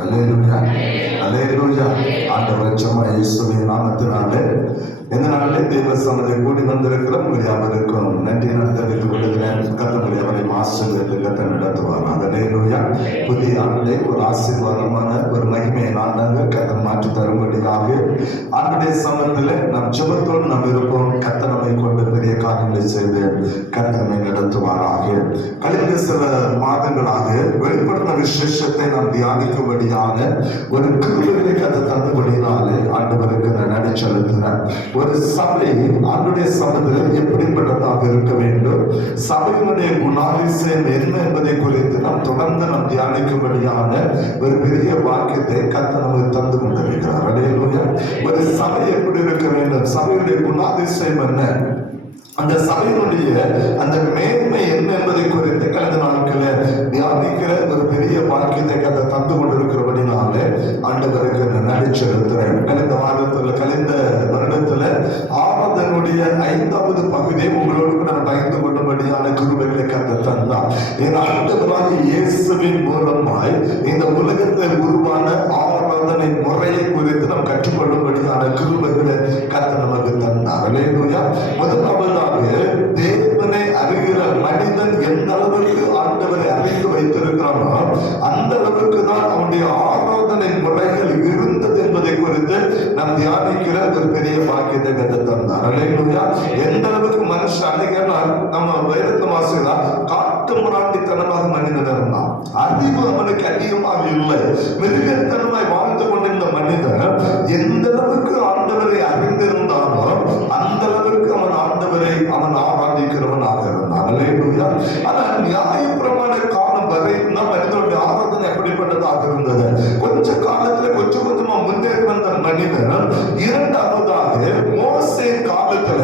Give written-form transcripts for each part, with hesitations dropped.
அல்லேலூயா, அல்லேலூயா. ஆண்டவர் சும்மா இயேசுவின் நாமத்தினாலே இந்த நாளிலே தேவ சமதை கூடி வந்திருக்கிற உங்கள் யாவருக்கும் நன்றி தெரிவித்துக் கொள்கிறேன். கர்த்தர் அவரை ஆசீர்வதித்து கர்த்தர் நடத்துவார். அல்லேலூயா. புதிய ஆண்டை ஒரு ஆசீர்வாதமான ஒரு மகிமையை நாடாக கர்த்தர் மாற்றி தரும்படியாக ஆண்டுடைய சமயத்தில் நாம் ஜெபத்தோடு நாம் இருப்போம். கர்த்தர் நம்மை கொண்டு பெரிய காரியங்களை செய்து கர்த்தரை நடத்துவாராக. கழிந்த சில மாதங்களாக வெளிப்படுத்த விசேஷத்தை நாம் தியானிக்கும்படியான ஒரு கிருபையை கர்த்தர் தந்தபடினாலே ஆண்டவருக்கு நான் நன்றி செலுத்துகிறேன். ஒரு சபை ஆண்டுடைய சபையில் எப்படிப்பட்டதாக இருக்க வேண்டும், சபையினுடைய குணாதிசயம் என்ன என்பதை குறித்து நாம் தொடர்ந்து நாம் தியானிக்கும்படியான ஒரு பெரிய வாக்கியத்தை கர்த்தர் நமக்கு தந்து கொண்டிருக்கிறார். அல்லேலூயா. ஒரு சபை எப்படி இருக்க வேண்டும், சபையுடைய குணாதிசயம் என்ன, அந்த சபையினுடைய அந்த மேன்மை என்ன என்பதை குறித்து கடந்த நாட்களில் தியானிக்கிற ஒரு பெரிய வாக்கியத்தை கதை தந்து கொண்டிருக்கிறபடினாலே ஆண்டவருக்கு நான் நன்றி செலுத்துகிறேன். கழிந்த வருடத்துல ஆராதனுடைய 5வது பகுதியை உங்களோடு நான் பகிர்ந்து கொண்டபடியான கிருபைகளை கதை தந்தார். என் ஆண்டவராக இயேசுவின் மூலமாய் இந்த உலகத்தில் உருவான ஆராதனை முறையை குறித்து நாம் கற்றுக்கொள்ளும்படியான கிருபைகளை கதை நமக்கு தந்தார். அல்லேலூயா. முதலாவதாக தேவனை அறிகிற மனிதன் எந்த அளவுக்கு ஆண்டவரை அறிந்து வைத்திருக்கிறானோ அந்த அளவுக்கு தான் அவனுடைய ஆராதனை முறைகள் இருந்தது என்பதை குறித்து நாம் தியானிக்கிற ஒரு பெரிய பாக்கியத்தை கற்று தந்தார். அல்லேலூயா. எந்த அளவுக்கு மனுஷன் அன்னைக்கு நம்ம வேதத்தை வாசிக்கலாம், காட்டு முராண்டித்தனமாக மனிதன் இருந்தான். அறிவு அவனுக்கு அதிகமாக இல்லை. மிருகத்தனமாய் வாழ்ந்து கொண்டிருந்த மனிதன் எந்த அளவுக்கு ஆண்டவரை அறிந்திருந்தானோ அந்த அளவுக்கு அவன் ஆண்டவரை அவன் ஆராதிக்கிறவனாக இருந்தான். அல்லேலூயா. ஆனால் நியாயப்பிரமாண காலம் வரை மனிதனுடைய ஆராதனை எப்படிப்பட்டதாக இருந்தது. கொஞ்ச காலத்துல கொஞ்சம் கொஞ்சமா முன்னேறி வந்த மனிதன் இரண்டாவதாக மோசே காலத்துல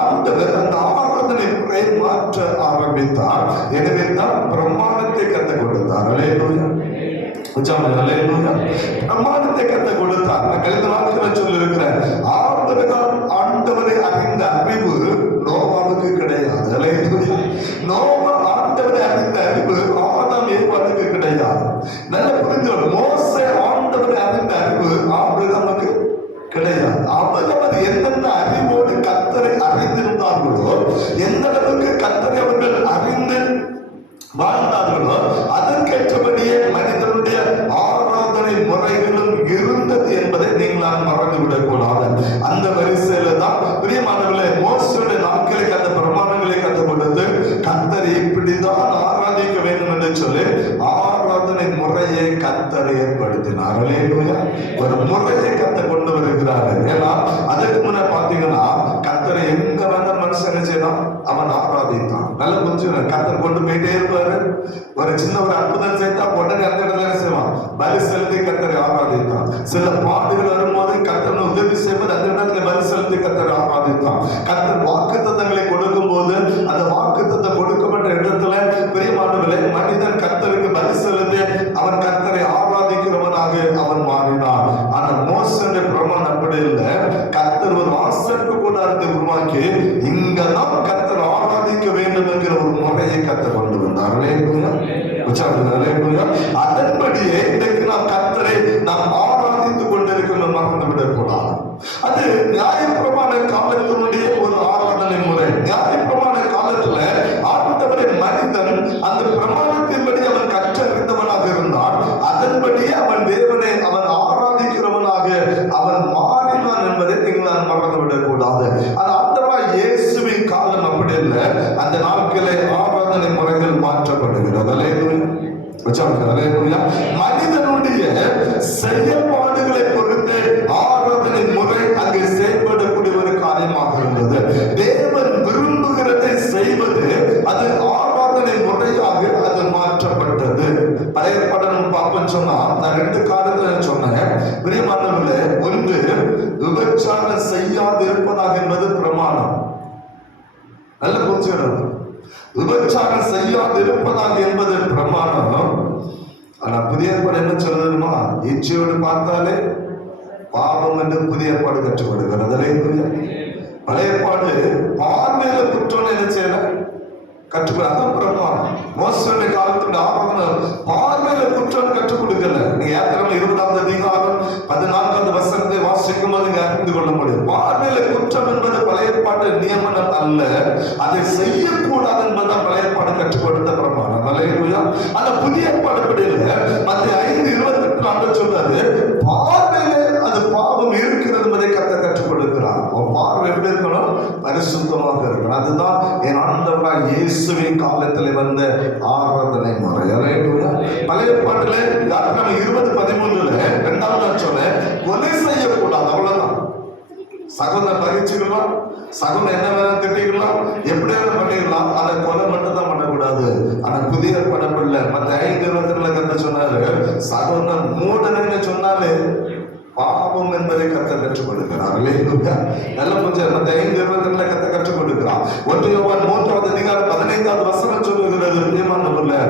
ஆண்டவர் அந்த ஆராதனை முறை மாற்ற ஆரம்பித்தார். எனவே தான் பிரமாணத்தை கற்றுக் கொடுத்தார். அல்லேலூயா. பிரமாணத்தை கற்றுக் கொடுத்தார். நான் கழிந்த நாட்கள் சொல்லி இருக்கிறேன், ஆபிரகாம் ஆண்டவரை அறிந்த அறிவு நோவாவுக்கு கிடையாது. அல்லேலூயா. நோவா ஆண்டவரை அறிந்த அறிவு ஆதாம் ஏவாளுக்கு கிடையாது. நல்ல புரிந்து, மோசே ஆண்டவரை அறிந்த அறிவு ஆபிரகாமுக்கு கிடையாது. அவர்கள் என்னென்ன அறிவோடு கர்த்தரை அறிந்திருந்தார்களோ, எந்த அளவுக்கு கர்த்தரை அவர்கள் அறிந்து வாழ்ந்தார்களோ அதற்கேற்றபடியே மனிதனுடைய ஆராதனை முறைகளும் இருந்தது என்பதை நீங்கள் மறந்துவிடக் கூடாது. அந்த வரிசையில தான் பிரியமானவர்களே, மோசேயுடைய நாட்களுக்கு அந்த பிரமாணங்களை கற்றுக் கொடுத்து கர்த்தரை இப்படிதான் ஆராதிக்க வேண்டும் என்று சொல்லி ஆராதனை முறையை கர்த்தரை ஏற்படுத்தினார். அல்லேலூயா. ஒரு முறையை கற்றுக் கொண்டு வருகிறார்கள். ஏன்னா அதுக்கு முன்ன பாத்தீங்கன்னா கர்த்தரை எங்க வேண்டாம் மனுஷன் செய்தான், அவன் ஆராதித்தான். நல்ல கொஞ்சம் கர்த்தர் கொண்டு போயிட்டே இருப்பாரு. ஒரு சின்ன ஒரு அற்புதம் செய்தா உடனே அந்த இடத்துல செய்வான், பலி செலுத்தி கர்த்தரை ஆராதித்தான். சில பாடுகள் வரும்போது கர்த்தர் உதவி செய்வது அந்த இடத்துல பலி செலுத்தி கர்த்தரை ஆராதித்தான். கர்த்தர் வாக்குத்தத்தங்களை கொடுக்கும் போது அந்த வாக்குத்தத்தை கொடுக்கப்பட்ட இடத்துல பிரியமானவர்களே மனிதன் கர்த்தருக்கு பலி செலுத்தி அவன் கர்த்தரை ஆராதிக்கிறவனாக அவன் மாறினான். ஆனா மோசேயுடைய பிரமாணம் அப்படி இல்லை. கர்த்தர் ஒரு ஆசரிப்பு கூடாரத்தை உருவாக்கி இங்கதான் கர்த்தர் ஆராதிக்க வேண்டும் என்கிற ஒரு முறையை கர்த்தர் கொண்டு வந்தார். அதன்படியே இன்றைக்கு நாம் கர்த்தரை நாம் ஆராதித்துக் கொண்டிருக்கிறோம், மறந்து விடக்கூடாது. அது நியாயப்பிரமாண காலத்தினுடைய ஒரு ஆராதனை முறை. நியாயப்பிரமாண காலத்துல ஆண்டவரை மனிதன் அந்த பிரமாணத்தின்படி அவன் கற்றறிந்தவனாக இருந்தான். அதன்படியே அவன் தேவனை அவன் ஆராதிக்கிறவனாக அவன் மாறினான் என்பதை நீங்கள் மறந்து விடக்கூடாது. அது ஆண்டவராய் இயேசுவின் காலம் அப்படி இல்லை. அந்த நாட்களே ஆராதனை முறைகள் மாற்றப்படுகிறது. மனிதனுடைய செயல்பாடுகளை பொறுத்து ஆராதனை முறை அங்கே செயல்படக்கூடிய ஒரு காரியமாக இருந்தது. தேவன் விரும்புகிறதை செய்வது அது ஆராதனை முறையாக அது மாற்றப்பட்டது. பழைய படம் பார்ப்பேன்னு சொன்னா நான் 2 காரியத்தை சொன்னேன். பிரியமானவர்களே, ஒன்று விபச்சாரம் செய்யாது இருப்பதாக என்பது பிரமாணம். நல்ல புரிஞ்சுக்கிறது. விபச்சாரம் செய்யாது இருப்பதாக என்பது பிரமாணம். ஆனா புதிய ஏற்பாடு என்ன சொல்லுமா, இச்சையோடு பார்த்தாலே பாவம் என்று புதிய ஏற்பாடு கற்றுக். பழைய ஏற்பாடு பார்வையில குற்றம் என்ன செய்யல, விபச்சாரம் செய்யாமல் இருப்பதாக என்பது பிரமாணம். விபச்சாரம் செய்யாது இருப்பதாக என்பது பிரமாணம். ஆனா புதிய ஏற்பாடு என்ன சொல்லுமா, இச்சையோடு பார்த்தாலே பாவம் என்று புதிய ஏற்பாடு கற்றுக் கொடுக்கிறது. புதிய ஏற்பாடு என்ன சொல்லுமா, இச்சையோடு பார்த்தாலே பாவம் என்று புதிய ஏற்பாடு கற்றுக் கொடுக்கிறது. கற்றுக்கொள்ள. அதான் பிரமாணம். மோசடி காலத்துடைய ஆராதனை பார்வையில குற்றம் கற்றுக் கொடுக்கல. நீங்க ஏற்கனவே 20ஆவது அதிகாரம் 14வது வசனத்தை வாசிக்கும் போது நீங்க அறிந்து கொள்ள முடியும். பார்வையில குற்றம் என்பது பழைய ஏற்பாட்டு நியமனம் அல்ல, அதை செய்யக்கூடாது என்பதுதான் பழைய ஏற்பாடு கற்றுக் கொடுத்த பிரமாணம். அல்லேலூயா. அந்த புதிய ஏற்பாடு படியில மத்திய 5:28 சொல்றாரு, பார்வையில அது பாவம் இருக்கிறது என்பதை கற்றுக் கொடுக்கிறார். பார்வை எப்படி இருக்கணும்? பரிசுத்தமாக இருக்கணும். அதுதான் என் ஆண்டவராய் இயேசுவின் காலத்தில் வந்த ஆராதனை முறை. அல்லேலூயா. பழைய ஏற்பாட்டிலே 20:13 2வது சொல்ல கொலை செய்யக்கூடாது, அவ்வளவுதான். சகோதரன் பகிர்ச்சிக்கலாம், சகோதரன் என்ன வேணா திட்டிக்கலாம், எப்படி வேணா பண்ணிக்கலாம், அதை கொலை மட்டும் தான் பண்ணக்கூடாது. ஆனா புதிய படப்பில்லை மற்ற 5:22 சொன்னாரு, சகோதரன் மூடனன்னு சொன்னாலே பாவம் என்பதை கற்றுக் கொடுக்கிறார். நல்ல கொஞ்சம் மற்ற 5:22 கற்றுக் கொடுக்கிறார். 1 யோவான் 3வது அதிகாரம் 15வது வசனம் சொல்லுகிறது, பிரியமானவர்களே,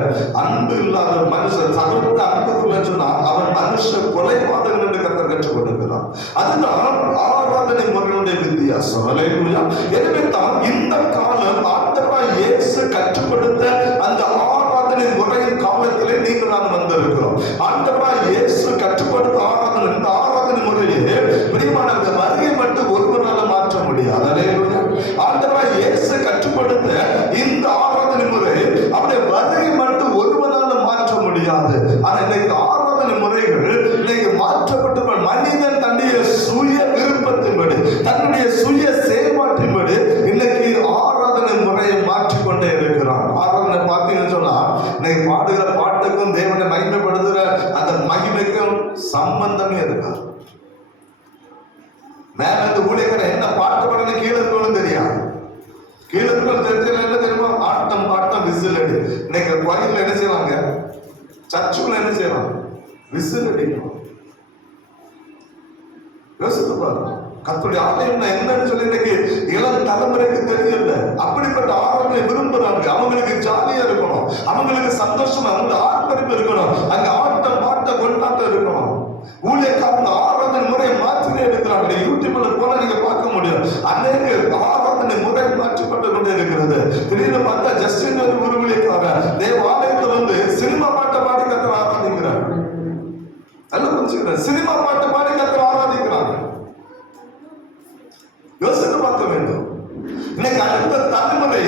அன்பு இல்லாத மனுஷன் சகோதரன் அன்புக்குள்ள சொன்னா அவன் மனுஷ கொலைபாதகன் என்று கற்றுக் கொடுக்கிறார். அதுதான் ஆராதனை முறையுடைய வித்தியாசம். எனவே தான் இந்த காலம் ஆண்டவராய் இயேசு கற்றுக் கொடுத்த அந்த ஆராதனை முறையின் காலத்திலே நீங்கள் நான் வந்திருக்கிறோம். ஆண்டவராய் இயேசு கற்றுக் கொடுத்த ஆராதனை, இந்த ஆராதனை முறையே பிரியமான வருகை மட்டும் ஒருவரால மாற்ற முடியாது. ஆண்டவராய் இயேசு கற்றுக் கொடுத்த இந்த ஆராதனை முறை அவருடைய வருகை மட்டும் ஒருவரால மாற்ற முடியாது. ஆனா இன்னைக்கு ஆராதனை முறைகள் இன்னைக்கு மாற்றப்பட்டு மனிதன் தன்னுடைய சுய விருப்பத்தின்படி, தன்னுடைய சுய செயல்பாட்டின்படி இன்னைக்கு ஆராதனை முறையை மாற்றிக்கொண்டே இருக்கிறான். ஆராதனை பார்த்தீங்கன்னு சொன்னா இன்னைக்கு பாடுகிற பாட்டுக்கும் தேவனை மகிமைப்படுத்துகிற அந்த மகிமைக்கும் சம்பந்தமே இருக்காது. மேல இந்த ஊழியக்காரன் என்ன பாட்டு பாடணும் கீழே இருக்கணும் தெரியாது. கீழே இருக்கணும் தெரிஞ்சல என்ன தெரியுமா? ஆட்டம் பாட்டம் விசில் அடி. இன்னைக்கு கோயில்ல என்ன செய்வாங்க? சர்ச்சுக்குள்ள என்ன செய்யலாம்? விசில் அடிக்கணும். யோசித்து பாருங்க, கர்த்தருடைய ஆலயம் என்னன்னு சொல்லி இன்னைக்கு இளம் தலைமுறைக்கு தெரியல. அப்படிப்பட்ட ஆராதனை விரும்புறாங்க. அவங்களுக்கு ஜாலியா இருக்கணும், அவங்களுக்கு சந்தோஷமா, அவங்களுக்கு ஆர்ப்பரிப்பு இருக்கணும், அங்க ஆட்டம் பாட்ட கொண்டாட்டம் இருக்கணும். ஊழியக்காரங்க ஆராதனை முறையை மாற்றினே இருக்கிறாங்க. யூடியூப்ல போல நீங்க பார்க்க முடியும். அநேக ஆராதனை முறை மாற்றப்பட்டு கொண்டே இருக்கிறது. திடீர்னு பார்த்தா ஜஸ்டின் ஒரு ஊழியக்காரர் தேவாலயத்தை வந்து சினிமா பாட்டை பாடி கத்தர ஆராதிக்கிறார். நல்லா புரிஞ்சுக்கிறேன். சினிமா பாட்டு பாடி கத்தர ஆராதிக்கிறாங்க. யோசித்து பார்க்க வேண்டும். இன்னைக்கு அடுத்த தலைமுறை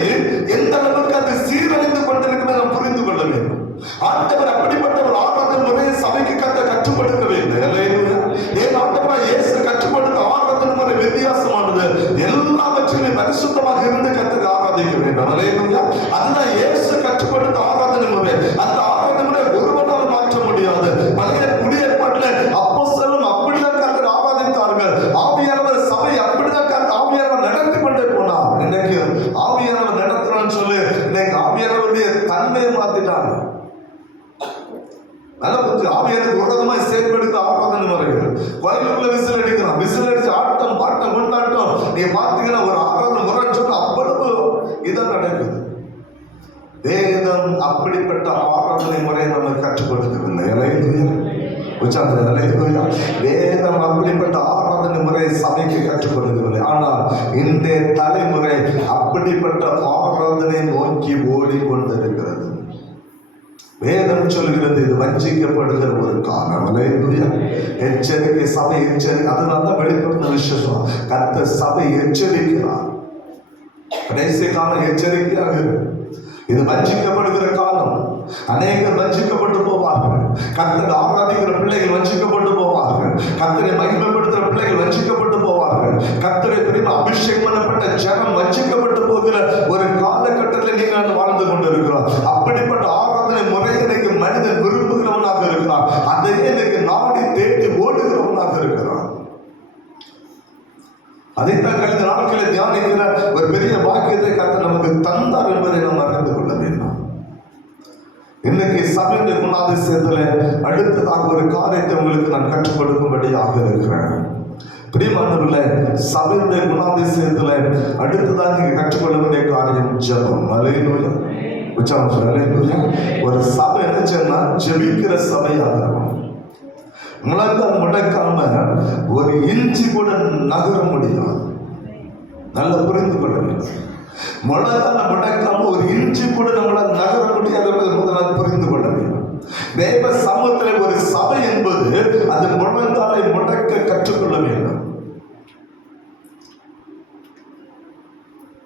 எந்த அளவுக்கு அது சீரழிந்து கொண்டிருக்கிறது நாம் புரிந்து கொள்ள வேண்டும். ஆண்டவர் அப்படிப்பட்ட ஒரு ஆராதனை முறையை சபைக்கு கற்றுப்படுத்தவே இல்லை. ஏன் ஆண்டவராய் இயேசு கற்றுப்படுத்த ஆராதனை முறை வித்தியாசமானது. எல்லாவற்றிலும் பரிசுத்தமாக இருந்து கர்த்தரை ஆராதிக்க வேண்டும். அதுதான் இயேசு கற்றுப்படுத்த ஆராதனை முறை. அந்த ஆராதனை முறை ஒருவரால் மாற்ற முடியாது. பழைய புதிய ஏற்பாட்டில் அப்போஸ்தலரும் அப்படிதான் கர்த்தரை ஆராதித்தார்கள். ஆவியானவர் சபை அப்படிதான் ஆவியானவர் நடத்தி கொண்டே போனார். இன்னைக்கு ஆவியானவர் நடத்துறான்னு சொல்லி இன்னைக்கு ஆவியானவருடைய தன்மையை மாத்திட்டாங்க. நல்ல கொஞ்சம் ஆவியானவருக்கு விரோதமாக செயல்படுத்த ஆராதனை முறைகள். கோயிலுக்குள்ள விசில் அடிக்கிறான். விசில் அடிச்சு ஆட்டம் பாட்டம் கொண்டாட்டம். நீ பார்த்தீங்கன்னா ஒரு ஆராதனை முறைன்னு சொன்னா அவ்வளவு இதான் நடக்குது. வேதம் அப்படிப்பட்ட ஆராதனை முறையை நம்ம கற்றுக் கொடுக்கவில்லை. வேதம் அப்படிப்பட்ட ஆராதனை முறையை சபைக்கு கற்றுக் கொடுக்கவில்லை. ஆனால் இன்றைய தலைமுறை அப்படிப்பட்ட ஆராதனை நோக்கி ஓடிக்கொண்டிருக்கிறது. வேதம் சொல்கிறது இது வஞ்சிக்கப்படுகிற ஒரு காலம். எச்சரிக்கை, சபை எச்சரிக்கை. அதனால்தான் வெளிப்படுத்த விசேஷம் கர்த்தர் சபை எச்சரிக்கிறார். கடைசி காலம் எச்சரிக்கையாக இருக்கு. இது வஞ்சிக்கப்படுகிற காலம். அநேகர் வஞ்சிக்கப்பட்டு போவார்கள். கர்த்தரை ஆராதிக்கிற பிள்ளைகள் வஞ்சிக்கப்பட்டு போவார்கள். கர்த்தரை மகிமைப்படுத்துகிற பிள்ளைகள் வஞ்சிக்கப்பட்டு போவார்கள். கர்த்தரை பெரிய அபிஷேகம் பண்ணப்பட்ட ஜனம் வஞ்சிக்கப்பட்டு போகிற ஒரு காலகட்டத்தில் நீங்கள் வாழ்ந்து கொண்டிருக்கிறோம். அப்படிப்பட்ட ஆராதனை முறையை இன்னைக்கு மனிதன் விரும்புகிறவனாக இருக்கிறான். அதையே இன்னைக்கு நாடி தேடி ஓடுகிறவனாக இருக்கிறான். அதைத்தான் கழிந்த நாட்களில் தியானிக்கிற ஒரு பெரிய பாக்கியத்தை கர்த்தர் நமக்கு தந்தார் என்பதை நாம் அறிந்து கொள்ள வேண்டும். இன்னைக்கு சபையுடைய குணாதிசயத்துல அடுத்ததாக ஒரு காரியத்தை உங்களுக்கு நான் கற்றுக் கொடுக்கும்படியாக இருக்கிறேன். பிரியமானவர்களே, சபையுடைய குணாதிசயத்துல அடுத்ததாக நீங்க கற்றுக்கொள்ள வேண்டிய காரியம் ஜெபம். அல்லேலூயா. ஒரு சபை நினைச்சேன்னா ஜெபிக்கிற சபையாக இருக்கும். முழங்கால் முடக்காம ஒரு இன்ச்சு கூட நகர முடியாது. நல்ல புரிந்து கொள்ள வேண்டும். முழங்கால முடக்காம ஒரு இன்ச்சு கூட நம்மளால் நகர முடியாது என்பதை முதலாவது புரிந்து கொள்ள வேண்டும். தேவ சமூகத்தில் ஒரு சபை என்பது அது முழங்காலை முடக்க கற்றுக்கொள்ள வேண்டும்.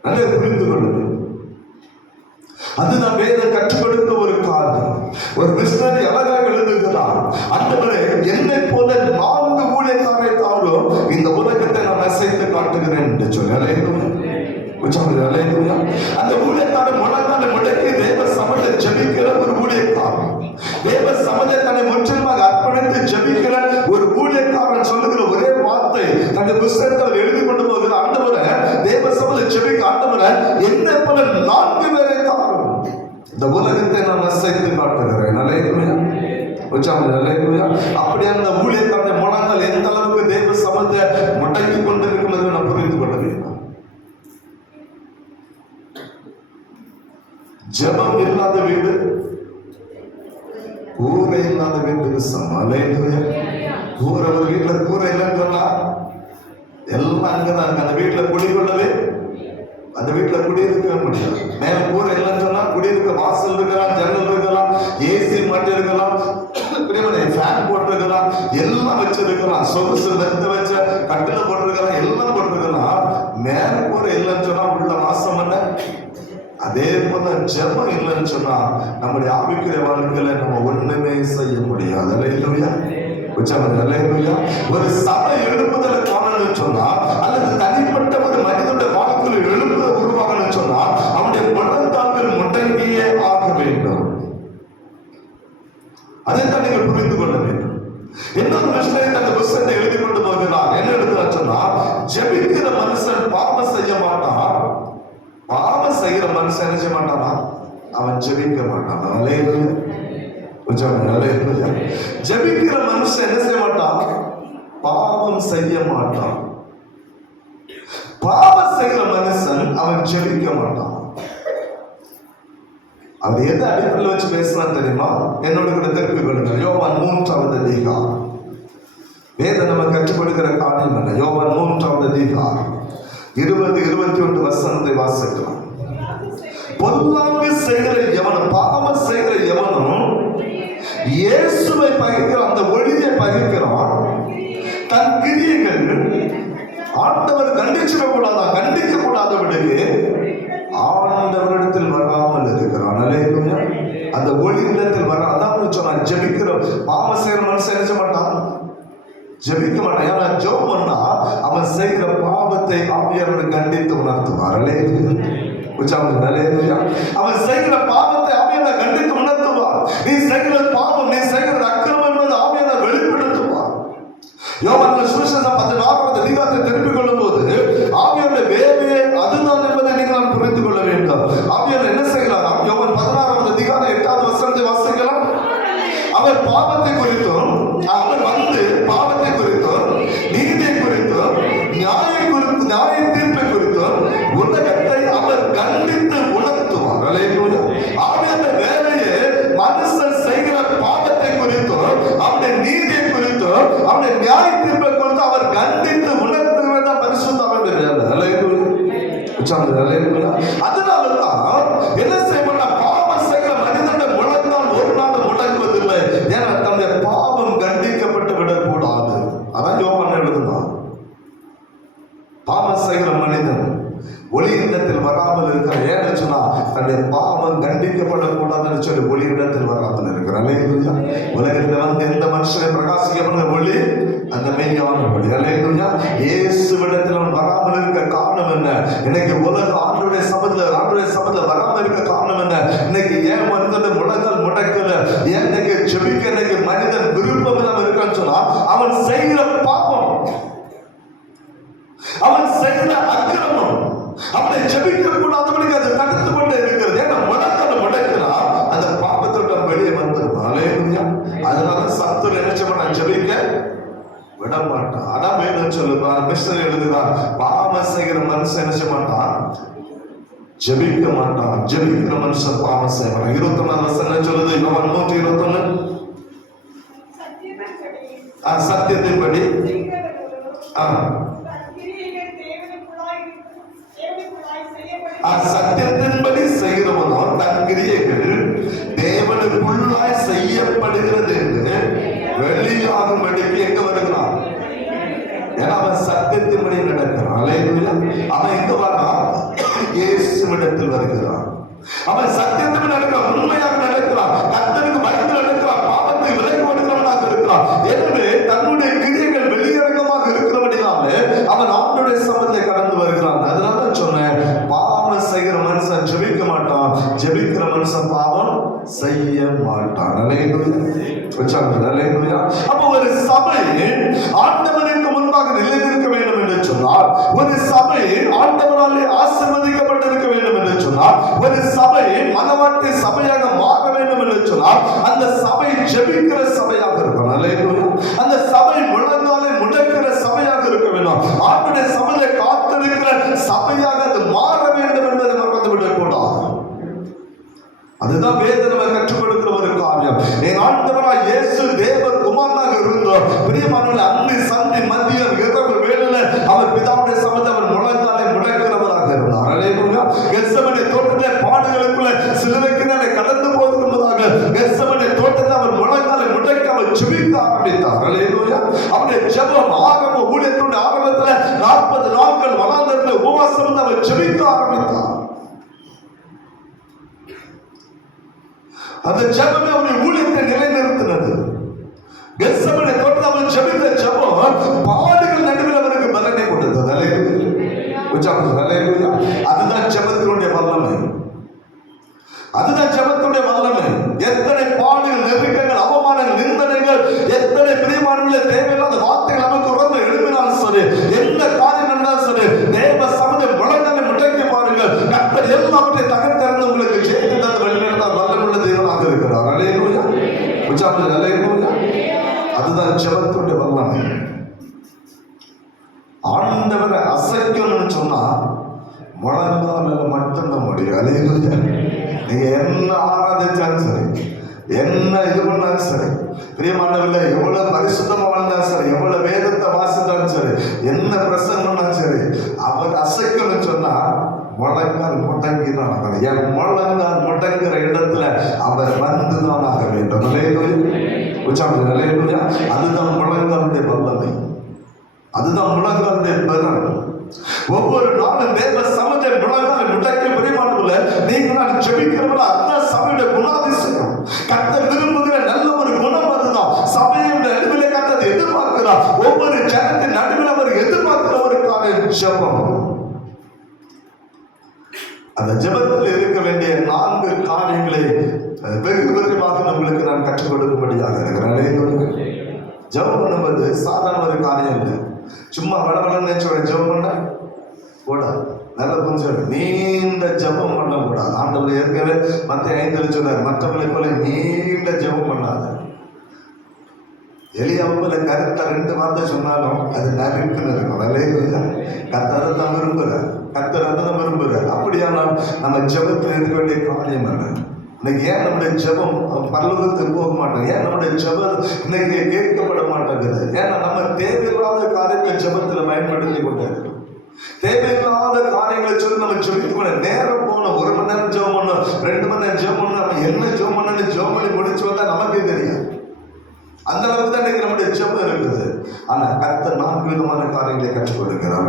நல்ல புரிந்து கொள்ள வேண்டும். அதுதான் வேதம் கற்றுக் கொடுத்த ஒரு காரணம். ஒரு மிஷனரி அழகாக எழுதுகிறார், ஆண்டவரே என்னை போல 4 ஊழியக்காரரை தாரும் இந்த உலகத்தை நான் அசைத்து காட்டுகிறேன் என்று சொல்லி அந்த ஊழியக்காரன் முழங்கால முடக்கி தேவ சமத்தை ஜெபிக்கிற ஒரு ஊழியக்காரன், தேவ சமத்தை தன்னை முற்றிலுமாக அர்ப்பணித்து ஜெபிக்கிற ஒரு ஊழியக்காரன் சொல்லுகிற ஒரே வார்த்தை தன்னுடைய புஸ்தகத்தில் எழுதி கொண்டு போகிற, ஆண்டவரே தேவ சமத்தை ஜெபிக்க, ஆண்டவரே என்னை போல 4 பேரை தாரும் இந்த உலகத்தை நான் அசைத்து காட்டுகிறேன். அப்படி அந்த ஊழியக்காரனை முழங்கால் எந்த அளவுக்கு தேவ சமத்தை முடக்கி கொண்டிருக்கிறது நான் புரிந்து கொள்ள வேண்டும். ஜெபம் இல்லாத வீடு கூரை இல்லாத வீட்டுக்கு சமம். கூரை ஒரு வீட்டுல கூரை இல்லைன்னு சொன்னா எல்லாம் அங்கதான் இருக்கு. அந்த வீட்டுல குடிக்கொள்ளவே அந்த வீட்டுல குடியிருக்க முடியாது. மேல கூரை இல்லைன்னு சொன்னா குடியிருக்க வாசல் இருக்கலாம், ஜன்னல் இருக்கலாம், ஏசி மட்டும் இருக்கலாம், ஃபேன் போட்டிருக்கலாம், எல்லாம் வச்சிருக்கலாம், சொகுசு வெத்த வச்ச கட்டில போட்டிருக்கலாம், எல்லாம் போட்டிருக்கலாம். மேல கூரை இல்லைன்னு சொன்னா உள்ள வாசம் என்ன? அதே போல ஜெபம் இல்லைன்னு சொன்னா நம்முடைய ஆவிக்குரிய வாழ்க்கையில நம்ம ஒண்ணுமே செய்ய முடியாது. ஒரு சபை எழுப்புதல் காணணும்னு சொன்னா அல்லது தனிப்பட்ட ஒரு மனிதனுடைய வாழ்க்கையில் எழுப்புதல் உருவாகணும்னு சொன்னா அவனுடைய முழங்கால்கள் முடங்கியே ஆக வேண்டும். அதைத்தான் நீங்கள் புரிந்து கொள்ள வேண்டும். இன்னொரு விஷயத்தை அந்த புத்தகத்தை எழுதி கொண்டு போகிறார். என்ன எழுதுறார் சொன்னா, ஜெபிக்கிற மனுஷன் பாவம் செய்ய மாட்டான், பாவம் செய்கிற மனுஷன் என்ன செய்ய மாட்டானா, அவன் ஜெபிக்க மாட்டான். ஜெபிக்கிற மனுஷன் என்ன செய்ய மாட்டான், பாவம் செய்ய மாட்டான். பாவம் செய்கிற மனுஷன் அவன் ஜெபிக்க மாட்டான். அவர் எதை அடிப்படையில் வச்சு பேசினா தெரியுமா? என்னோட கூட திருப்பி கொள்ளுங்க. யோவான் 3வது அதிகாரம். வேதம் நம்ம கற்றுக் கொடுக்கிற காரியம் என்ன? யோவான் 3வது அதிகாரம் 20-21 வசனத்தை வாசிக்கலாம். பொல்லாங்கு செய்கிற எவனும், பாவம் செய்கிற எவனும் இயேசுவை பகைக்கிறான், அந்த ஒளியை பகைக்கிறான். தன் கிரியைகள் ஆண்டவர் கண்டிச்சிட கூடாதா, கண்டிக்க கூடாதபடிக்கு ஆண்டவரிடத்தில் வராமல் இருக்கிறான். அந்த ஒளி இடத்தில் வர, அதான் சொன்னான், ஜெபிக்கிற பாவம் செய்கிற மனுஷன் என்ன மாட்டான், ஜெபிக்க மாட்டான். ஏன்னா ஜெபம் பண்ணா அவன் செய்கிற பாவத்தை ஆவியானவர் கண்டித்து உணர்த்துவார். அவன் செய்கிற பாவத்தை ஆவியானவர் கண்டித்து உணர்த்துவார். நீ செய்கிற பாவம், நீ செய்கிற அக்கிரமம் என்பது ஆவியானவர் வெளிப்படுத்துவார். யோவான் சுவிசேஷம் 16வது அதிகாரத்தை திருப்பிக் கொள்ளும் போது ஆவியானவர் வேலையே அதுதான் என்பதை நீங்கள் புரிந்து கொள்ள வேண்டும். ஆவியானவர் என்ன செய்கிறார்? யோவான் 16வது அதிகாரம் 8வது வசனத்தை வாசிக்கலாம். அவர் பாவத்தை குறித்தும், அவர் வந்து பாவத்தை குறித்தும், நீதியை குறித்தும், நியாய தீர்ப்பை குறித்தும் உலகத்தை அவர் கண்டித்து உணர்த்துவார். ஆவியானவர் வேலையே மனுஷன் செய்கிற பாவத்தை குறித்தும், அவருடைய நீதியை குறித்தும், அவருடைய நியாய தீர்ப்பை குறித்தும் அவர் கண்டித்து உணர்த்துவதா பரிசுத்தவானுடைய வேலை. அதனாலதான் என்ன செய்யப்பட்ட பாவம் செய்கிற மனிதனுடைய முழங்கால் ஒரு நாள் முடங்குவதில்லை. ஏன்னா தன்னுடைய பாவம் கண்டிக்கப்பட்டு விடக்கூடாது. அதான் யோவான் எழுதுனான். பாவம் செய்கிற மனிதன் ஒளியிடத்தில் வராமல் இருக்கிற, ஏன்னு சொன்னா தன்னுடைய பாவம் கண்டிக்கப்படக்கூடாதுன்னு சொல்லி ஒளியிடத்தில் வராமல் இருக்கிறான். உலகத்தில் வந்து எந்த மனுஷனை பிரகாசிக்கப்பட ஒளி அந்த மெய்யான ஒளி. இயேசுவிடத்தில் அவன் வராமல் இருக்க காரணம் என்ன? இன்னைக்கு உலக ஆண்டுடைய சபையில வராமல் இருக்க காரணம் என்ன? இன்னைக்கு ஏன் மனிதன் முழங்கால் முடக்கல? ஏன் இன்னைக்கு ஜெபிக்க இன்னைக்கு மனிதன் விருப்பம் இல்லாமல் இருக்கான்னு சொன்னா அவன் செய்கிற பாவம், அவன் செய்கிற அக்கிரமம் அவனை ஜெபிக்க கூடாதவனுக்கு அது தடுத்து கொண்டே இருக்கிறது. ஏன்னா முடக்கல முடக்கினா அந்த பாவத்தோட வெளியே வந்துடும். அதனால சத்துரு என்ன பண்ண ஜெபிக்க விட மாட்டான். அதான் வேணும் சொல்லுவான். மிஷனரி எழுதுகிறான், பாவம் செய்கிற மனுஷன் என்ன செய்ய மாட்டான், ஜெபிக்க மாட்டான். ஜெபிக்கிற மனுஷன் பாவம் செய்ய மாட்டான். 21வது வசனம் சொல்லுது, யோவான் 3:21, சத்தியத்தின்படி எனவே தன்னுடைய கிரியைகள் வெளியரங்கமாக இருக்கிறபடினாலே அவன் ஆண்டவருடைய சமூகத்தை கடந்து வருகிறான். அதனால சொன்னேன், பாவம் செய்கிற மனுஷன் ஜெபிக்க மாட்டான், ஜெபிக்கிற மனுஷன் பாவம் செய்ய மாட்டான். அப்ப ஒரு சபை ஆண்டவருக்கு முன்பாக நிலைநிற்க வேண்டும் என்று சொன்னால், ஒரு சபை ஆண்டவராலே ஆசீர்வதிக்கப்பட்டிருக்க வேண்டும் என்று சொன்னால், ஒரு சபை மனவாட்டி சபையாக மாற வேண்டும் என்று சொன்னால், அந்த சபை ஜெபிக்கிற சபையாக இருக்கணும். அந்த சபை முழங்காலை முடக்கிற சபையாக இருக்க வேண்டும். ஆண்டவருடைய சபையை காத்திருக்கிற சபையாக அது மாற வேண்டும் என்பதை மறந்துவிடக் கூடாது. அதுதான் வேதம் நமக்கு கற்றுக் கொடுக்கிற ஒரு காரியம். என் ஆண்டவராய் இயேசு தேவ குமாரனாக இருந்தார். பிரியமானவர்களே, அந்தி சந்தி மதியம் இரவு வேளையில அவர் பிதாவுடைய சமூகத்தை அவர் முழங்காலை முடக்கிறவராக இருந்தார். அல்லேலூயா. கெத்செமனே தோட்டத்திலே பாடுகளுக்குள்ள சிலுவைக்கினாலே கடந்து போகும்போதாக கெத்செமனே தோட்டத்தை அவர் முழங்காலை முடக்கி அவர் ஜெபிக்க ஆரம்பித்தார். அல்லேலூயா. அவருடைய ஜெபம் ஆரம்ப ஊழியத்தினுடைய ஆரம்பத்தில் 40 நாட்கள் வனாந்தரத்தில் உபவாசம் அவர் ஜெபிக்க ஆரம்பித்தார். அந்த ஜெபமே அவருடைய ஊழியத்தை நிலைநிறுத்தினது. கெத்செமனே தோட்டத்தில் அவர் ஜெபித்த ஜெபம் பாடுகள் நடுவில் அவருக்கு பலனை கொடுத்தது. அல்லேலூயா. அதுதான் ஜெபத்தினுடைய வல்லமை. அதுதான் ஜெபத்தினுடைய வல்லமை. எத்தனை பாடுகள், நெருக்கங்கள், அவமானங்கள், நிந்தனைகள், எத்தனை பிரியமானவர்களே தேவையில்லாத வார்த்தைகள் நமக்கு உறவு எழுப்பினாலும் சரி, எந்த காரியம் நடந்தாலும் சரி, தேவ சமூகம் முழங்காலை முடக்கி பாருங்கள். கர்த்தர் எல்லாவற்றை தகர்த்தெறிந்து உங்களுக்கு ஜெயித்து தந்து வழிநடத்தார் வல்லமுள்ள தேவனாக இருக்கிறார். அல்லேலூயா. அல்லேலூயா. அதுதான் ஜெபத்தினுடைய வல்லமை. ஆண்டவரை அசைக்கணும்னு சொன்னா முழங்கால மட்டும்தான் முடியும். அல்லேலூயா. நீங்க என்ன ஆராதிச்சாலும் சரி, என்ன இது பண்ணாலும் சரி, பிரியமானவர்களே, எவ்வளவு பரிசுத்தமா வாழ்ந்தாலும் சரி, எவ்வளவு வேதத்தை வாசித்தாலும் சரி, என்ன பிரசங்கம் பண்ணாலும் சரி, அவர் அசைக்கணும்னு சொன்னா முழங்கால் முடங்கிதான். என் முழங்கால் முடங்குற இடத்துல அவர் வந்துதான் ஆக வேண்டும். அல்லேலூயா. அதுதான் முழங்காலுடைய வல்லமை. அதுதான் முழங்காலுடைய பலன். ஒவ்வொரு நாளும் தேவ சமூகத்தை முழங்காலை முடக்கி பிரியமானவர்களே, நீங்கள் நான் ஜெபிக்கிறவர்கள் அதுதான் சபையுடைய குணாதிசயம். கர்த்தர் விரும்புகிற நல்ல ஒரு குணம் அதுதான். சபையுடைய நடுவிலே கர்த்தர் எதிர்பார்க்கிறார். ஒவ்வொரு ஜனத்தின் நடுவில் அவர் எதிர்பார்க்கிற ஒரு ஜெபம். அந்த ஜெபத்தில் இருக்க வேண்டிய 4 காரியங்களை வெகு விரைவாக நம்மளுக்கு நான் கற்றுக் கொடுக்கும்படியாக இருக்கிறேன். ஜெபம் பண்ணுவது சாதாரண ஒரு காரியம் இல்லை. சும்மா வளவளன்னு ஜெபம் பண்ண கூடாது. நல்ல கொஞ்சம் நீண்ட ஜெபம் பண்ண கூடாது. ஆண்டவர் ஏற்கனவே மத்திய 5 சொன்னார், மற்றவர்களை போல நீண்ட ஜெபம் பண்ணாத. எலியாவுல கருத்தா 2 வார்த்தை சொன்னாலும் அது நறுக்குன்னு இருக்கும். அல்லேலூயா. கர்த்தரை தான் விரும்புகிறார். கர்த்தரை தான் விரும்புகிறார். அப்படியானால் நம்ம ஜெபத்தில் இருக்க வேண்டிய காரியம் என்ன? இன்னைக்கு ஏன் நம்முடைய ஜெபம் பரலோகத்துக்கு போக மாட்டோம்? ஏன் நம்முடைய ஜெபம் இன்னைக்கு கேட்கப்பட மாட்டேங்குது? ஏன்னா நம்ம தேவையில்லாத காரியத்தை ஜெபத்தில் பயன்படுத்தி கொண்டிருக்கோம். தேவையில்லாத காரியங்களை சொல்லி நம்ம ஜெபித்து கொள்ள நேரம் போகணும். 1 மணி நேரம் ஜெபம் பண்ணணும், 2 மணி நேரம் ஜெபம் பண்ணணும். நம்ம என்ன ஜெபம் பண்ணணும், ஜெபம் பண்ணி முடிச்சு வந்தா நமக்கே தெரியாது. அந்த அளவுக்கு தான் இன்னைக்கு நம்முடைய ஜெபம் இருக்குது. ஆனா கர்த்தர் 4 விதமான காரியங்களை கற்றுக் கொடுக்கிறார்.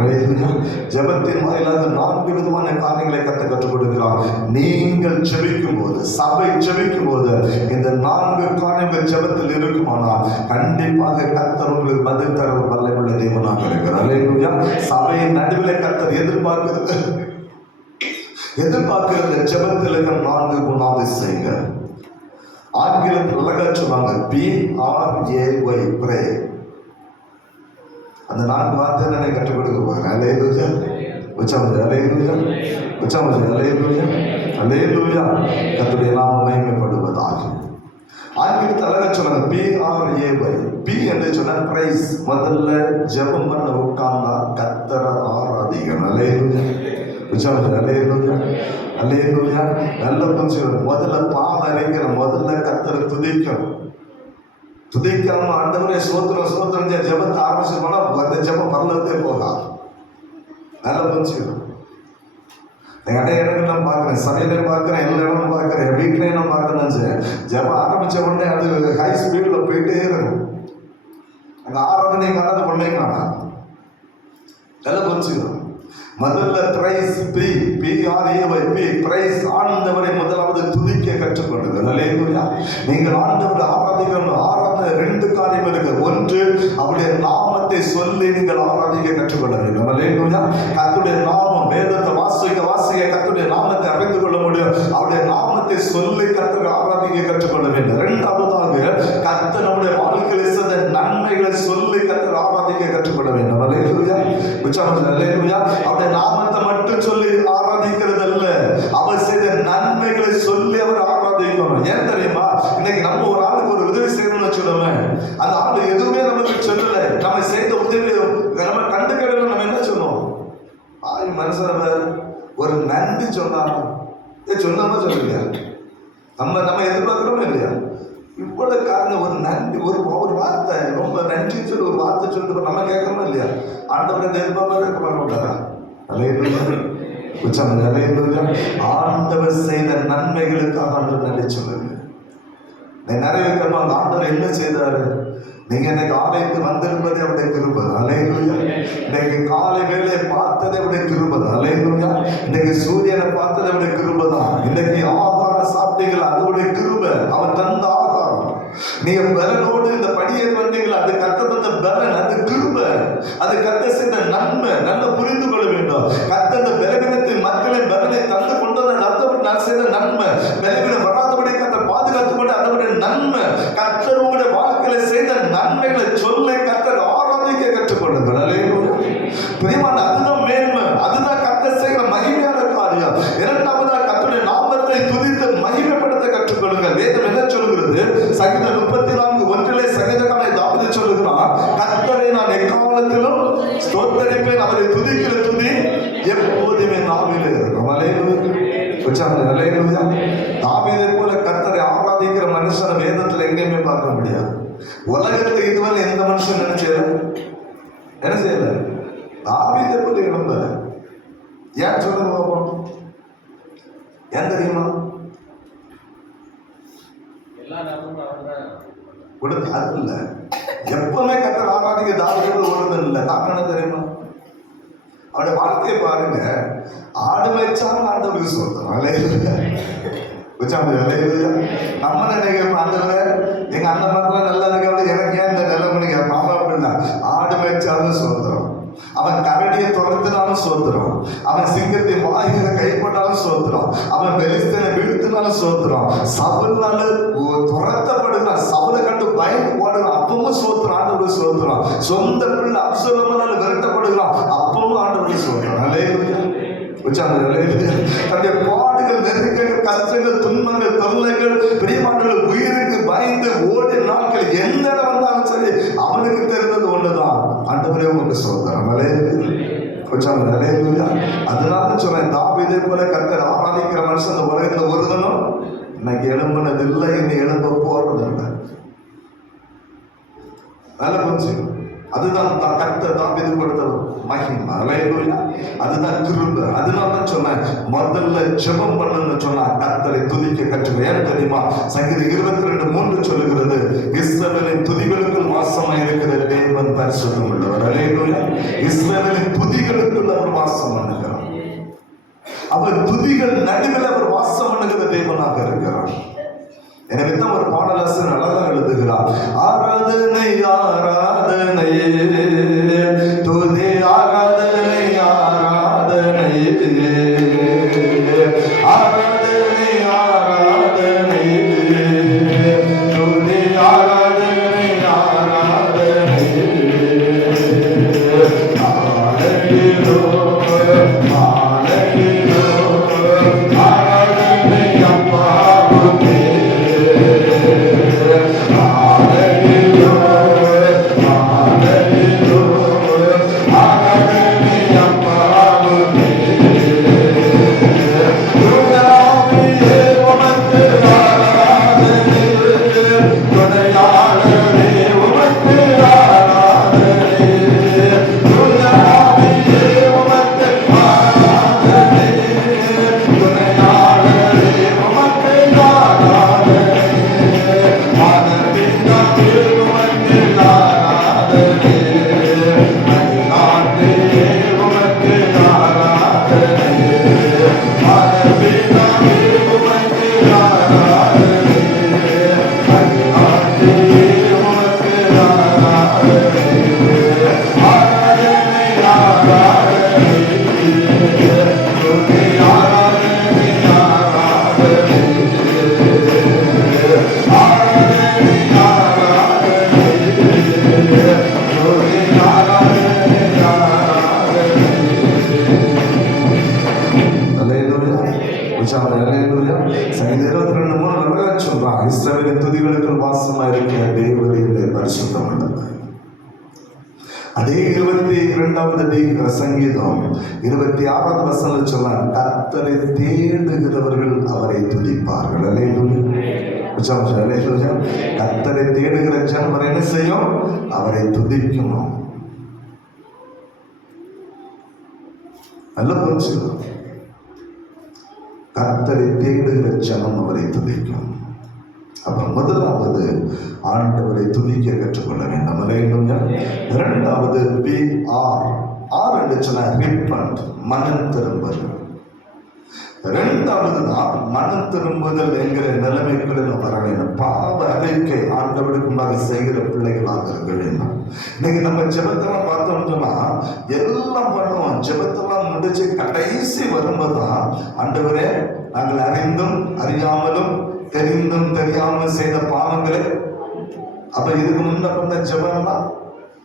ஜெபத்தின் வாயிலாக 4 விதமான காரியங்களை கர்த்தர் கற்றுக் கொடுக்கிறார். நீங்கள் ஜெபிக்கும் போது, சபை ஜெபிக்கும் போது இந்த 4 காரியங்கள் ஜெபத்தில் இருக்குமானால் கண்டிப்பாக கர்த்தர் உங்களுக்கு பதில் தர வல்லமையுள்ள தேவனாக இருக்கிறார். அல்லேலூயா. சபையின் நடுவில் கர்த்தர் எதிர்பார்க்கிறது ஜெபத்தில் இருக்கிற 4 குணாதிசயங்கள். ஆங்கிலத்தில் அழகா சொன்னாங்க, PRAY, ப்ரே. அந்த 4 வார்த்தை நான் கற்றுக் கொடுக்க போறேன். அல்லேலூயா. அல்லேலூயா. அல்லேலூயா. அல்லேலூயா. கர்த்தருடைய நாமம் மகிமைப்படுவதாக. ஆங்கிலத்தில் அழகா சொன்னாங்க, PRAY. P என்று சொன்ன பிரைஸ். முதல்ல ஜெபம் பண்ண உட்கார்ந்தா கர்த்தரை ஆராதிக்கணும். அல்லேலூயா. அல்லேலூயா. அல்லேலூயா. நல்ல கொஞ்சம் முதல்ல பாவரிக்கிற, முதல்ல கர்த்தரை துதிக்காம ஆண்டவரே சோத்திரம் ஜெபத்தை ஆரம்பிச்சு போனா அந்த ஜெபம் பரலோகத்தே போகலாம். நல்ல கொஞ்சம் நிறைய இடங்கள் நான் பார்க்குறேன், சபையிலையும் பார்க்குறேன், எல்லா இடமும் பார்க்குறேன், வீட்லையும் நான் பார்க்கணும். ஜெபம் ஆரம்பிச்ச உடனே அது ஹை ஸ்பீடில் போயிட்டே இருக்கும். அங்கே ஆராதனை காணாத பண்ணீங்கன்னா நல்ல கொஞ்சம் முதல்ல பிரைஸ் பிரைஸ் ஆண்டவரை முதலாவது துதிக்க கற்றுக்கொள்ளுங்கள். அல்லேலூயா. நீங்கள் ஆண்டவரை ஆராதிக்கணும். ஆராதனை 2 காரியம் இருக்கு. ஒன்று, அவருடைய நாமத்தை சொல்லி நீங்கள் ஆராதிக்க கற்றுக்கொள்ள வேண்டும். அல்லேலூயா. கர்த்தருடைய நாமம், வேதத்தை வாசிக்க கர்த்தருடைய நாமத்தை அறிந்து கொள்ள முடியும். அவருடைய நாமத்தை சொல்லி கர்த்தரை ஆராதிக்க கற்றுக்கொள்ள வேண்டும். 2வது, கர்த்தர் நம்முடைய வாழ்க்கையில் செய்த நன்மைகளை சொல்லி கர்த்தர் ஆராதிக்க கற்றுக்கொள்ள வேண்டும். அல்லேலூயா. அல்லேலூயா. அவருடைய நாமத்தை மட்டும் சொல்லி ஆராதிக்கிறது அல்ல, அவர் செய்த நன்மைகளை சொல்லி அவர் ஆராதிக்கணும். ஏன் தெரியுமா? இன்னைக்கு நம்ம ஒரு ஆளுக்கு ஒரு உதவி செய்யணும்னு வச்சுக்கோமே, அந்த ஆளு எதுவுமே நமக்கு சொல்லல, நம்ம செய்த உதவி நம்ம கண்டுக்கிறோம். நம்ம என்ன சொன்னோம்? மனுஷன ஒரு நன்றி சொன்னாரா? சொன்னாமா சொல்லலையா? நம்ம எதிர்பார்க்கிறோம் இல்லையா? இவ்வளவு காரணம் ஒரு நன்றி, ஒரு வார்த்தை, ரொம்ப நன்றின்னு சொல்லி ஒரு வார்த்தை சொல்லிட்டு நம்ம கேட்கறோம் இல்லையா? ஆண்டவரை எதிர்பார்க்க இருக்க மாட்டாரா? ஆண்டவர் செய்த நன்மைகளுக்காக ஆண்டவர் நன்றி சொல்லுங்க. நிறைய பேர் அந்த ஆண்டவர் என்ன செய்தாரு? நீங்க இன்னைக்கு ஆலயத்துக்கு வந்திருப்பதே அவருடைய கிருபை. அல்லேலூயா. இன்னைக்கு காலை வேளையை பார்த்ததே அவருடைய கிருபை. அல்லேலூயா. இன்னைக்கு சூரியனை பார்த்ததே அவருடைய கிருபை தான். இன்னைக்கு ஆகாரம் சாப்பிட்டீங்களா? அதோடைய கிருபை. அவர் தந்த ஆகாரம். நீங்க பலனோடு இந்த படியை வந்தீங்களா? அது கர்த்தர் தந்த பலன், அது கிருபை, அது கர்த்தர் செய்த நன்மை. நல்லா புரிந்து கொள்ள வேண்டும். கர்த்தர் இந்த பலவீனத்தின் மக்களின் பலனை தந்து கொண்டதன் அர்த்தம் நான் செய்த நன்மை. பலவீனம் வராதபடி கர்த்தர் பாதுகாத்துக் கொண்டு அதனுடைய நன்மை. கர்த்தர் உங்களுடைய வாழ்க்கையில செய்த நன்மைகளை சொல்ல கர்த்தர் ஆராதிக்க கற்றுக்கொள்ளுங்கள். அல்லேலூயா. பிரியமான, அதுதான் மேன்மை, அதுதான் கர்த்தர் செய்கிற மகிமையான காரியம். 2வது, கர்த்தருடைய நாமத்தை துதித்து மகிமைப்படுத்த கற்றுக்கொள்ளுங்கள். வேதம் என்ன சொல்கிறது? சங்கீதம் 34:1 சங்கீதக்காரனை தாவீது சொல்லுகிறான், கர்த்தரை நான் எக்காலத்திலும் ஸ்தோத்தரிப்பேன், அவரை துதிக்கிற துதி எப்போதுமே நாவிலே இருக்கும். அல்லேலூயா. தாவீதை போல கர்த்தரை ஆராதிக்கிற மனுஷனை வேதத்துல எங்கேயுமே பார்க்க முடியாது. உலகத்துல இதுவரை எந்த மனுஷன் என்ன செய்யல? தாவீதை போல எழும்பல. ஏன் சொல்லுங்க பாப்போம்? ஏன் தெரியுமா? அது இல்ல, எப்பவுமே கர்த்தர் ஆராதிக்க தாவீது ஒருத்தன் இல்லை. காரணம் தெரியுமா? அவருடைய வாழ்க்கையை பாருங்க. ஆடு மேய்ச்சாலும் ஆண்டவருக்கு சொல்றோம். நம்ம நினைக்கிறோம், ஆண்டவரை எங்க அந்த மக்கள் நல்லா இருக்க, எனக்கு ஏன் இந்த நிலைமை கேட்பாங்க அப்படின்னா, ஆடு மேய்ச்சாலும் சொல்றோம். அவன் கரடியை துரத்தினாலும் சோத்துறோம், அவன் சிங்கத்தை வாயில கைப்பட்டாலும் சோத்துறோம், அவன் பெலிஸ்தனை வீழ்த்தினாலும் சோத்துறோம், சவுலால துரத்தப்படுகிறான், சவுலை கண்டு பயந்து ஓடுறான், அப்பவும் சோத்துறான், ஆண்டவருக்கு சோத்துறான். சொந்த பிள்ளை அப்சலோமால விரட்டப்படுகிறான், அப்பவும் ஆண்டவருக்கு சோத்துறான். அல்லேலூயா. தன்னுடைய பாடுகள், நெருக்கங்கள், கஷ்டங்கள், துன்பங்கள், தொல்லைகள், பிரியமானவர்கள் உயிருக்கு பயந்து ஓடிய நாட்கள் எந்த இடம் வந்தாலும் சரி அவனுக்கு தெரிந்தது ஒண்ணுதான், ஆண்டவரே உங்களுக்கு சோதரம். அல்லேலூயா. அதனால சொல்றேன், தாவீதை போல கர்த்தர் ஆராதிக்கிற மனுஷன் அந்த உலகத்துல ஒருதனும் இன்னைக்கு எழும்புனது இல்லை, இன்னும் எழும்ப போறது இல்லை. நல்ல கொஞ்சம் அதுதான் கர்த்தர் தாவீது கொடுத்த மகிமை. அல்லேலூயா. அதுதான் கிருபை. அதனால தான் சொன்னேன், முதல்ல ஜெபம் பண்ணணும்னு சொன்னா கர்த்தரை துதிக்க கற்றுக்க. ஏன் தெரியுமா? சங்கீதம் 22:3 சொல்லுகிறது, இஸ்ரவேலின் துதிகளுக்குள் வாசமா இருக்கிற தேவன் பரிசுத்தம் உள்ளவர். அல்லேலூயா. இஸ்ரவேலின் துதிகளுக்குள் அவர் வாசம் பண்ணுகிறார். அவர் துதிகள் நடுவில் அவர் வாசம் பண்ணுகிற தேவனாக இருக்கிறார். எனவே தான் ஒரு பாடலாசிரியர் அழகா எழுதுகிறார், ஆராதனை ஆராதனை துதி ஆராதனை ஆராதனை ஆராதனை ஆராதனை துதி ஆராதனை ஆராதனை ஆலயிலோ ஆலயிலோ ஆராதனை அப்பாவுக்கே ஆலயிலோ இஸ்ரவேலின் துதிகளுக்குள் வாசமா இருக்கிற தேவனுடைய பரிசுத்தம் உள்ளது. அதே 22வது சங்கீதம் 26வது வசனம் சொல்ல, கர்த்தரை தேடுகிறவர்கள் அவரை துதிப்பார்கள். கர்த்தரை தேடுகிற ஜனம் என்ன செய்யும்? அவரை துதிக்கணும். நல்ல புரிஞ்சுக்கணும். கர்த்தரை தேடுகிற ஜனம் அவரை துதிக்கும். அப்ப முதலாவது ஆண்டவரை துதிக்க கற்றுக்கொள்ள வேண்டும். இரண்டாவது ஆர் என்று சொன்ன ரிப்பன்ட், மனம் திரும்புதல். இரண்டாவது தான் மனம் திரும்புதல் என்கிற நிலைமைக்குள்ள வர வேண்டும். பாவ அறிக்கை ஆண்டவருக்கு முன்னாடி செய்கிற பிள்ளைகளாக இருக்க வேண்டும். இன்னைக்கு நம்ம ஜெபத்தெல்லாம் பார்த்தோம்னு சொன்னா எல்லாம் பண்ணுவோம். ஜெபத்தெல்லாம் முடிச்சு கடைசி வரும்போதுதான், ஆண்டவரே நாங்கள் அறிந்தும் அறியாமலும் தெரிந்தும் தெரியாமல் செய்த பாவங்களே. அப்ப இதுக்கு முன்ன பண்ண ஜெபம்லாம்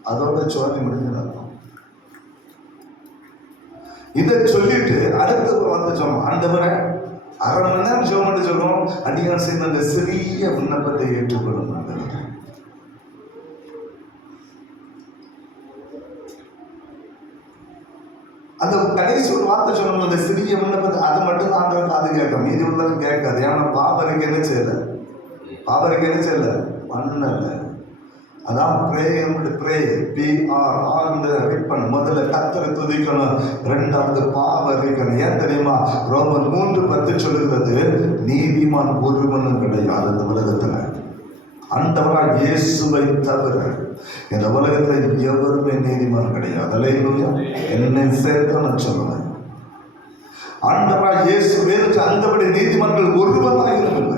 அதோட சோதனை முடிஞ்சிடும். இதை சொல்லிட்டு அடுத்த வார்த்தை சொல்லுவோம், ஆண்டவரை 1/2 மணி நேரம் ஜெபம் பண்ணி சொல்லுவோம், அடியான் செய்த அந்த சிறிய விண்ணப்பத்தை ஏற்றுக்கொள்ளும் ஆண்டவரை. அந்த கடைசி ஒரு வார்த்தை சொல்லணும், அந்த சிறிய விண்ணப்பத்தை, அது மட்டும் தான் ஆண்டவர் காது கேட்கும், மீதி உள்ளது கேட்காது. ஏன்னா பாபருக்கு என்ன செய்யல, பாபருக்கு என்ன செய்யல, பண்ணல. அதான் முதல்ல கர்த்தரை துதிக்கணும், இரண்டாவது பாவ அறிக்கணும். ஏன் தெரியுமா? ரோமர் 3:10 சொல்லுகிறது, நீதிமான் ஒருவனும் கிடையாது இந்த உலகத்துல, ஆண்டவராக இயேசுவை தவிர இந்த உலகத்தில் எவருமே நீதிமான் கிடையாது. அல்லேலூயா. என்னை சேர்த்து நான் சொல்லுவேன், ஆண்டவராக இயேசு வேறு அந்தபடி நீதிமான்கள் ஒருவராக இருக்கவில்லை.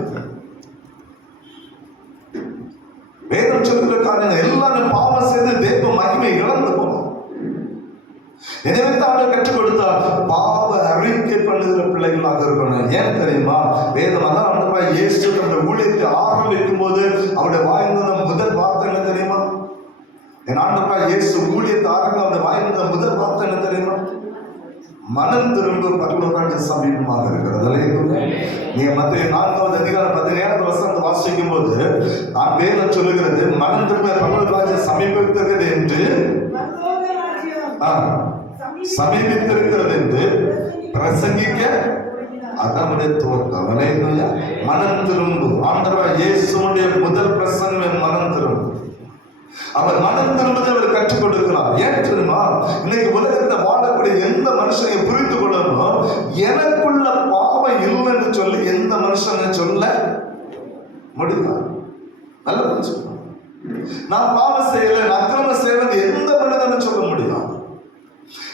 வேதம் சொல்வதற்கான எல்லாரும் பாவம் செய்து தேவ மகிமை இழந்து போனோம். எனவே தான் கற்றுக் கொடுத்தார், பாவ அறிக்கை பண்ணுகிற பிள்ளைகளாக இருக்கணும். ஏன் தெரியுமா? வேதம் அதான் ஆண்டவராக இயேசு தன்னுடைய ஊழியத்தை ஆரம்பிக்கும் போது அவருடைய வாய்ந்த முதல் வார்த்தை என்ன தெரியுமா? என் ஆண்டவராக இயேசு ஊழியத்தை ஆரம்பிக்கும் அவருடைய வாய்ந்த முதல் வார்த்தை என்ன தெரியுமா? மனம் திரும்ப பரலோக சமீபமாக இருக்கிறது. நீங்க மத்திய 4வது அதிகாரம் 17வது வசனத்தை வாசிக்கும் போது நான் வேதம் சொல்லுகிறது, மனம் திரும்ப பரலோக சமீபித்திருக்கிறது என்று சமீபித்திருக்கிறது என்று பிரசங்கிக்க. அதனுடைய துவக்கம் மனம் திரும்பு. ஆண்டவராக இயேசுடைய முதல் பிரசங்கம் மனம் திரும்பு. அவர் மனம் திரும்புவதை அவர் கற்றுக் கொடுக்கிறார். ஏன் தெரியுமா? இன்னைக்கு உலகத்தில் வாழக்கூடிய எந்த மனுஷனை புரிந்து கொள்ளணும், எனக்குள்ள பாவம் இல்லைன்னு சொல்லி எந்த மனுஷனை சொல்ல முடியுமா? நல்ல புரிஞ்சுக்கணும். நான் பாவம் செய்யல, அக்கிரமம் செய்வது எந்த மனிதனும் சொல்ல முடியும்.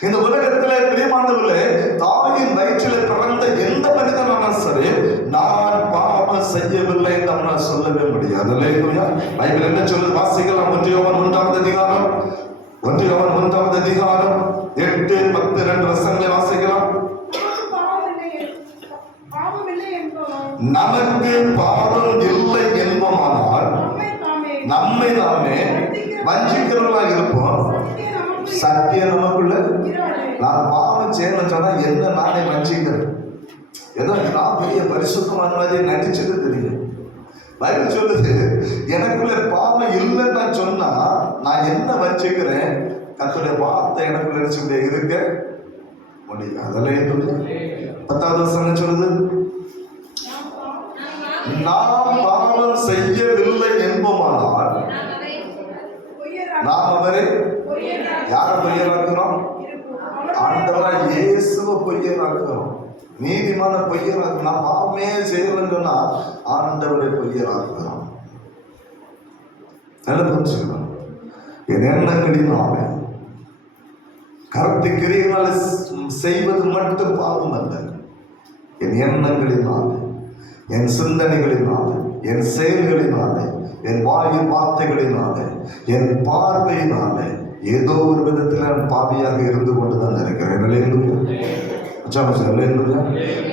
இந்த உலகத்திலே பிரியமானவர்களே, தாயின் வயிற்றிலே பிறந்த எந்த மனிதனாலும் சரி, நான் பாவம் செய்யவில்லை என்று அவனால் சொல்லவே முடியாது. பைபிள் என்ன சொல்லுது? வாசிக்கலாம். 1 யோவான் 1வது அதிகாரம் 8, 10, 2 வசனங்களை வாசிக்கலாம். நமக்கு பாவம் இல்லை என்போமானால் நம்மை நாமே வஞ்சிக்கிறவர்களாக இருப்போம். சத்தியம் நமக்குள்ள. நான் பாவம் செய்யணும்னு சொன்னா என்ன நானே வஞ்சிக்கிறேன். ஏதோ நான் பெரிய பரிசுத்தமான மாதிரி நடிச்சுட்டு தெரியும். பைபிள் சொல்லுது, எனக்குள்ள பாவம் இல்லைன்னு நான் சொன்னா நான் என்ன வஞ்சிக்கிறேன்? கர்த்தருடைய வார்த்தை எனக்குள்ள நினைச்சுக்கிட்டே இருக்க முடியும். அதெல்லாம் 10வது வசனம் சொல்லுது, நாம் பாவம் செய்யவில்லை என்போமானால் நாம் அவரை யாரை பொய்யராக்குறோம்? ஆண்டவராக இயேசுவை பொய்யராக்குறோம். நீதிமான பொய்யராக்கு. நான் பாவமே செய்யலன்னு சொன்னா ஆண்டவரை பொய்யராக்குறோம். நல்ல புரிஞ்சுக்கணும். என் எண்ணங்களினாலே கருத்து கிரியையினால செய்வது மட்டும் பாவம் அல்ல. என் எண்ணங்களினாலே, என் சிந்தனைகளினாலே, என் செயல்களினாலே, என் வாயின் வார்த்தைகளினாலே, என் பார்வையினாலே ஏதோ ஒரு விதத்தில் நான் பாவியாக இருந்து கொண்டுதான் இருக்கிறேன்.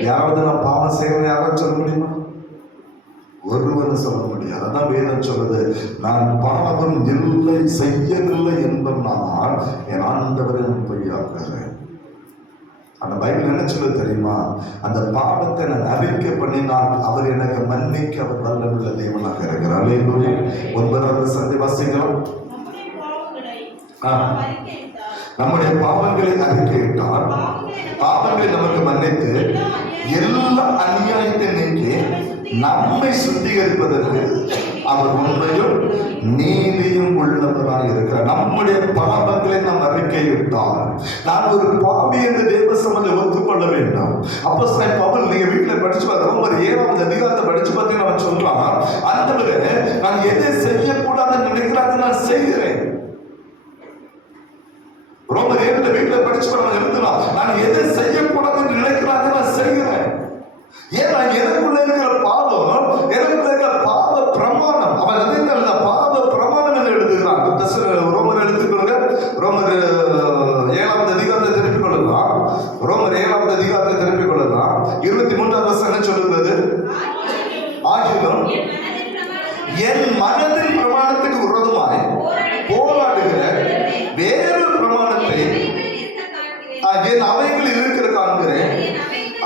யாராவது நான் பாவம் செய்யறேன் யாராவது சொல்ல முடியுமா? ஒருவரும் சொல்ல முடியாது. அதான் வேதம் சொல்றது, நான் பாவம் இல்லை செய்யவில்லை என்பதனால் என் ஆண்டவரை நான் பொய்யாக்குறேன். அந்த பைபிள் என்ன சொல்லுது தெரியுமா? அந்த பாவத்தை நான் அறிக்கை பண்ணினால் அவர் எனக்கு மன்னிக்க அவர் வல்லமுள்ள தேவனாக இருக்கிறார். 9வது வசனத்தை வாசிக்கலாம். நம்முடைய பாவங்களை அறிக்கையிட்டால் பாவங்களை நமக்கு மன்னித்து எல்லா அநியாயத்தை நீக்கி நம்மை சுத்திகரிப்பதற்கு அவர் உண்மையும் நீதியும் உள்ளவராக இருக்கிறார். நம்முடைய பாவங்களை நாம் அறிக்கையிட்டால், நான் ஒரு பாவி என்று தேவ சமூகத்தை ஒத்துக்கொள்ள வேண்டும். அப்போஸ்தலன் பவுல், நீங்க வீட்டுல படிச்சு பார்த்தா ரோமர் 7வது அதிகாரத்தை படிச்சு பார்த்தீங்கன்னா அவன் சொல்றான், ஆண்டவரே நான் எதை செய்யக்கூடாதுன்னு நினைக்கிறாங்க நான் செய்கிறேன். ரோமர் 7 வீட்டுல படிச்சு பார்த்தா எழுதுறான், நான் எதை செய்யக்கூடாதுன்னு நினைக்கிறாங்க நான் செய்கிறேன். ஏன்னா எனக்குள்ள இருக்கிற பாவம், எனக்குள்ள இருக்கிற பாவ பிரமாணம், அவன் எதை பாவ பிரமாணம் என்று எழுதுகிறான். ரோமர் எடுத்துக்கொள்ளுங்க. ரோமர் 7வது அதிகாரத்தை திருப்பிக் கொள்ளலாம். ரோமர் 7வது அதிகாரத்தை திருப்பிக் கொள்ளலாம். 23வது வசனம் என்ன சொல்லுகிறது? ஆகிலும் என் மனதின் பிரமாணத்துக்கு விரோதமாய் போராடுகிற வேறு பிரமாணத்தை என் அவைகளில் இருக்கிற காண்கிறேன்.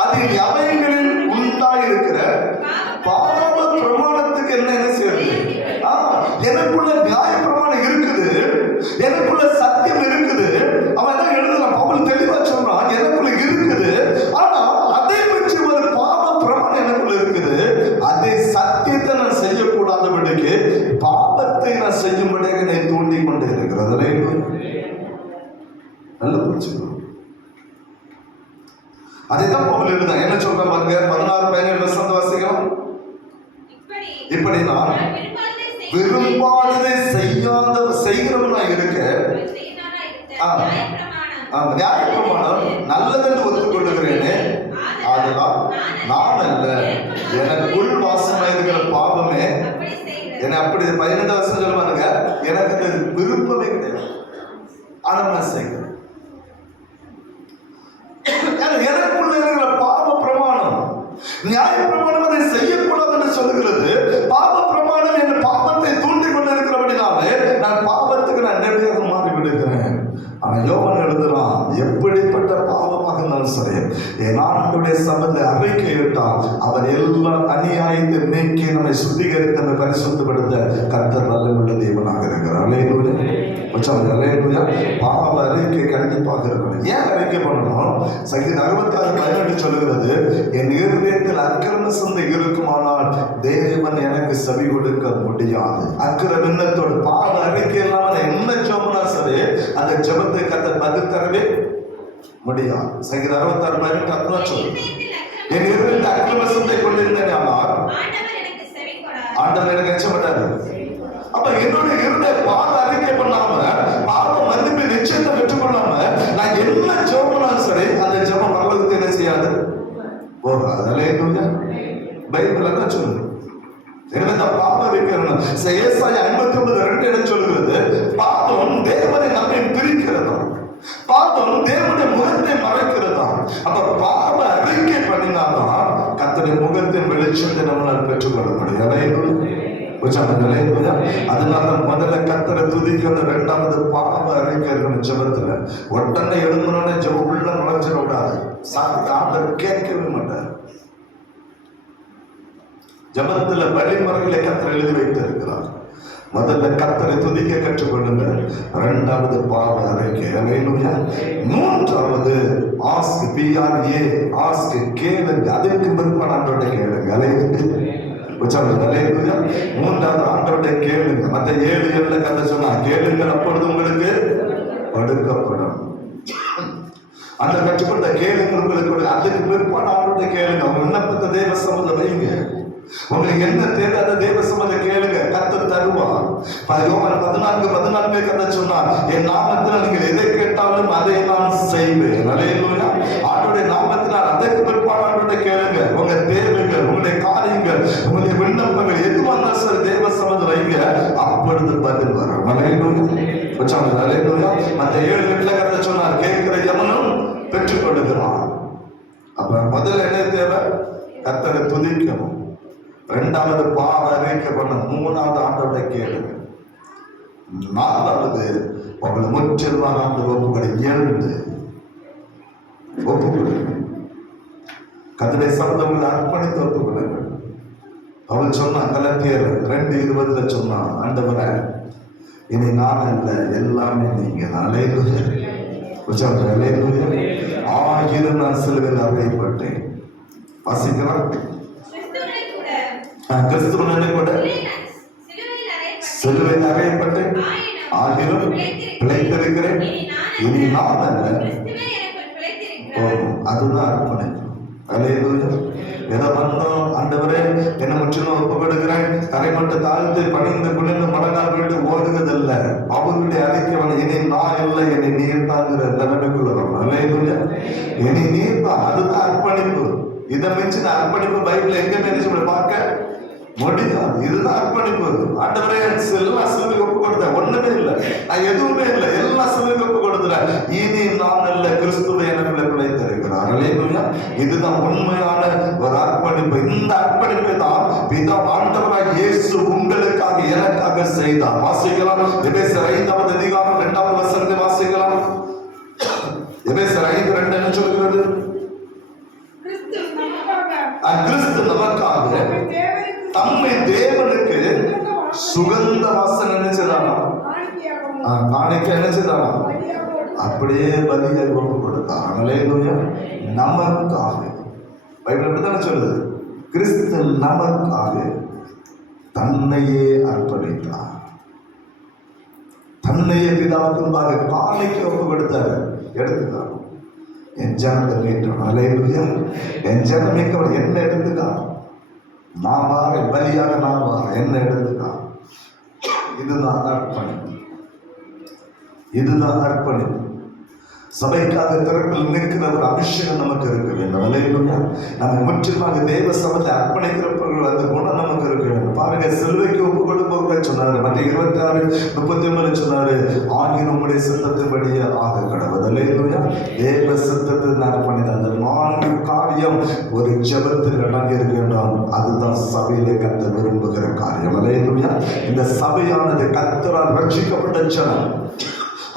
அதில் அவைகளில் உண்டாயிருக்கிற பாவ பிரமாணத்துக்கு என்ன செய்யுது? எனக்குள்ள நியாய பிரமாணம் இருக்குது, எனக்குள்ள சத்தியம் இருக்குது. அவன் தான் எழுதுறான், பவுல் தெளிவா சொல்றான், எனக்குள்ள இருக்குது. ஆனா அதை வச்சு ஒரு பாவ பிரமாணம் எனக்குள்ள இருக்குது. அதை சத்தியத்தை நான் செய்யக்கூடாதபடிக்கு பாவத்தை நான் செய்யும்படியாக என்னை தூண்டி கொண்டே இருக்கிறது. நல்ல புரிச்சுக்கணும். அதைதான் பவுல் எழுதுறான். என்ன சொல்றான் பாருங்க, 16-17 வசனத்தை வாசிக்கலாம். இப்படி நான் விரும்பாததை செய்கிறவனா இருக்க நியாய பிரமாணம் நல்லதென்று ஒத்துக்கொள்ளுகிறேனே, அதெல்லாம் நான் அல்ல, எனக்குள் வாசமாக இருக்கிற பாவமே என்னை அப்படி. 12 வருஷம் சொல்லுவாங்க, எனக்கு விருப்பமே கிடையாது, அதை நான் செய்கிறேன். எனக்குள்ள இருக்கிற பாவ பிரமாணம், நியாய பிரமாணம் அதை செய்யக்கூடாது என்று சொல்லுகிறது. பாவ பிரமாணம் என் பாவத்தை தூண்டி கொண்டு இருக்கிறபடினாலே நான் பாவத்துக்கு நான் நேரடியாக மாறி விடுகிறேன். ஆனா யோவான் எழுதுறான், எப்படிப்பட்ட பாவமாக இருந்தாலும் சரி என் ஆண்டவருடைய சபத்தை அறிக்கையிட்டால் அவர் எல்லா அநியாயத்தை நீக்கி நம்மை சுத்திகரித்து நம்மை பரிசுத்தப்படுத்த கர்த்தர் வல்லமுள்ள தேவனாக இருக்கிறார். பாவ அறிக்கை கண்டிப்பாக இருக்கணும். ஏன் அறிக்கை பண்ணணும்? சங்கீதம் 66:18 சொல்லுகிறது, என் இருதயத்தில் அக்கிரம சிந்தை இருக்குமானால் தேவன் எனக்கு செவி கொடுக்க முடியாது. அக்கிரம எண்ணத்தோடு பாவ அறிக்கை இல்லாமல் என்ன ஜெபம்னா சரி அந்த ஜெபத்தை கர்த்தர் பதில் தரவே முடியாது. சங்கீதம் 66:18 சொல்லு, என் இருதயத்தில் அக்கிரம சிந்தை கொண்டிருந்தேன் ஆனால் ஆண்டவர் எனக்கு எச்சப்பட்டாரு. அப்ப என்னுடைய இருந்த பாவ அறிக்கை பண்ணாம பாவ மன்னிப்பு நிச்சயத்தை பெற்றுக்கொள்ளாம நான் என்ன ஜெபம்னாலும் சரி அந்த ஜெபம் நல்லதுக்கு என்ன செய்யாது போகாது. பைபிள் என்ன சொல்லுது? பாவ அறிக்கை ஏசாயா 59:2 என்ன சொல்லுகிறது? பாவம் தேவனை நம்மை பிரிக்கிறதா, பாவம் தேவனுடைய முகத்தை மறைக்கிறதா. அப்ப பாவ அறிக்கை பண்ணினாதான் கர்த்தருடைய முகத்தின் வெளிச்சத்தை நம்மளால் பெற்றுக்கொள்ள முடியும். அதனால முதல்ல கர்த்தரை துதிக்கணும், 2வது பாவ அறிக்கை இருக்கணும். ஜெபத்துல உடனே எழுந்தோடனே ஜெபம் உள்ள நுழைஞ்சிட விடாது. ஆண்டவர் கேட்கவே மாட்டார். ஜெபத்துல வழிமுறைகளை கர்த்தர் எழுதி வைத்து இருக்கிறார். முதல்ல கர்த்தரை துதிக்க கற்றுக்கொள்ளுங்க, 2வது பாவ அறிக்கை. 3வது ஆஸ்க், PRA ஆஸ்க், கேளுங்க. அதற்கு பிற்பாடு ஆண்டவரை கேளுங்க. 3வது ஆண்டவரை கேளுங்க. மற்ற 7 கதை சொன்னா கேளுங்கள் அப்பொழுது உங்களுக்கு கொடுக்கப்படும். அந்த கற்றுக்கொண்ட கேளுங்க உங்களுக்கு. அதுக்கு பிற்பாடு ஆண்டவரை கேளுங்க. உங்க விண்ணப்பத்தை தேவ சமூகத்தில் வைங்க. உங்களுக்கு என்ன தேவை அந்த தேவ சமூகத்தை கேளுங்க, கர்த்தர் தருவார். யோவான் 14:14 கதை சொன்னார், என் நாமத்தில் நீங்கள் எதை கேட்டாலும் அதை நான் செய்வேன். ஆண்டவருடைய நாமத்தில் அதற்கு பிற்பாடு ஆண்டவரை கேளுங்க. உங்க தேவைகள், உங்களுடைய காரியங்கள், உங்களுடைய விண்ணப்பங்கள் எதுவாக சரி தேவ சமது வைங்க, அப்பொழுது பதில் வரும். மத்த 7 வீட்டுல கத்த சொன்னார், கேட்கிற எவனும் பெற்றுக் கொள்ளுகிறான். அப்ப முதல்ல என்ன தேவை? கர்த்தரை துதிக்கணும். 2வது பாவ அறிக்கை பண்ண. 3வது ஆண்டவரை கேளுங்க. 4வது உங்களை முற்றிலுமாக அந்த ஒப்புகளை எழுந்து ஒப்புக்கொடுங்க. கர்த்தருடைய சபதங்களை அர்ப்பணித்து ஒப்புக்கொடுங்க. அவள் சொன்னா கலத்தியர் 2:20 சொன்னா, ஆண்டவரே இனி நான் அல்ல, எல்லாமே நீங்க. அல்லேலூயா. ஆகிலும் நான் சிலுவையில் அறையப்பட்டேன். வாசிக்கலாம். கிறிஸ்துவனை கூட சிலுவையில் அறையப்பட்டேன், ஆகிலும் பிழைத்திருக்கிறேன். இனி நான் அல்ல. அதுதான் அர்ப்பணிப்பு. அல்லேலூயா. எதை பண்ணோம்? ஆண்டவரே என்னை முற்றிலும் ஒப்புக்கொடுக்கிறேன். தரை மட்டும் தாழ்த்து பணிந்து குளிர்ந்து மடங்கால் விட்டு ஓடுவதில்லை. அவருடைய அறிக்கை இனி நான் இல்லை, என்னை நீர் தாங்கிற நிலைமைக்குள்ள வரணும். அல்லேலூயா. இனி நீர் தான். அதுதான் அர்ப்பணிப்பு. இதை மிஞ்சின அர்ப்பணிப்பு பைபிள் எங்க நினைச்சு பார்க்க முடியும். இதுதான் அர்ப்பணிப்பு. ஆண்டவரே எல்லாம் சிலுவைக்கு ஒப்பு கொடுத்தேன், ஒண்ணுமே இல்லை, நான் எதுவுமே இல்லை, எல்லாம் சிலுவைக்கு ஒப்பு கொடுத்துறேன். இனி நான் அல்ல, கிறிஸ்துவை எனக்குள்ள பிழைத்திருக்கிறார். அல்லேலூயா. இதுதான் உண்மையான ஒரு அர்ப்பணிப்பு. இந்த அர்ப்பணிப்பை தான் பிதா ஆண்டவராய் இயேசு உங்களுக்காக எனக்காக செய்தார். வாசிக்கலாம். எபேசியர் 5வது அதிகாரம் 2வது வசனத்தை வாசிக்கலாம். எபேசியர் 5:2 என்ன சொல்கிறது? கிறிஸ்து நமக்காக தம்மை தேவனுக்கு சுகந்த வாசனை நினைச்சதானா, காணிக்க நினைச்சதானா, அப்படியே பலியாய் ஒப்பு கொடுத்தார். அல்லேலூயா. நமக்காக. பைபிள் அப்படித்தானே சொல்லுது. கிறிஸ்து நமக்காக தன்னையே அர்ப்பணித்தார். தன்னையே பிதாவுக்கு முன்பாக காணிக்க ஒப்பு கொடுத்தார். எடுத்துக்கார். என் ஜனத்தை மீட்டோம். அல்லேலூயா. என் ஜனம் மீட்கவர் என்ன எடுத்துக்கா, நான் வார பலியாக நான் வார என்ன எடுத்துக்கா. இதுதான் அர்ப்பணிப்பு. இதுதான் அர்ப்பணிப்பு. சபைக்காக திறப்பில் நிற்கிற ஒரு அபிஷேகம் நமக்கு இருக்க வேண்டும். அல்லேலூயா. நம்ம முற்றிலுமாக தேவ சபையை அர்ப்பணிக்கிறவர்கள் அந்த குணம் நமக்கு இருக்க வேண்டும். பாருங்க, சிலுவைக்கு ஒப்பு கொடுப்பவர்கள் சொன்னாரு. மற்ற 26:33 சொன்னாரு, ஆகிய உம்முடைய சித்தத்தின்படியே ஆக கடவுள். அல்லேலூயா. தேவ சித்தத்தை அர்ப்பணித்த அந்த 4 காரியம் ஒரு ஜெபத்தில் அடங்கி இருக்கின்றோம். அதுதான் சபையிலே கர்த்தர் விரும்புகிற காரியம். அல்லேலூயா. இந்த சபையானது கர்த்தரால் ரட்சிக்கப்பட்ட ஜனம்,